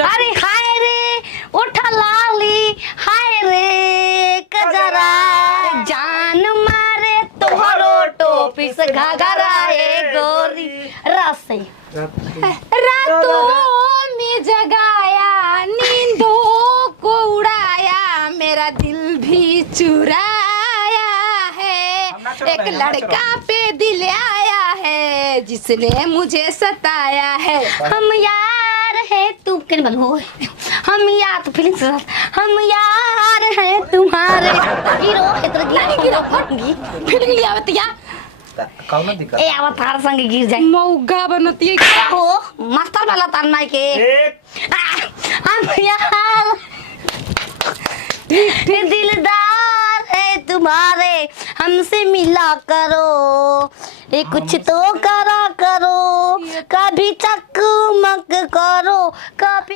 अरे हाय रे उठा लाली, हाय रे कजरा, जान मारे तोहरो टोपी से घाघरा ए गोरी रसे। रातों में जगाया, नींदों को उड़ाया, मेरा दिल भी चुराया है। एक लड़का पे दिल आया है जिसने मुझे सताया है। हम यार है तू किन बनो, हम यार तो फीलिंग से हम यार है तुम्हारे गिरो इधर गिरो फटगी फीलिंग लिया बतिया कौन दिक्कत ए अवतार संग गिर जाए मौगा बनती है क्या हो मास्टर वाला ताना के हम यार दिलदार है तुम्हारे, हमसे मिला करो, ये कुछ तो करा करो, कभी चकमक करो, कभी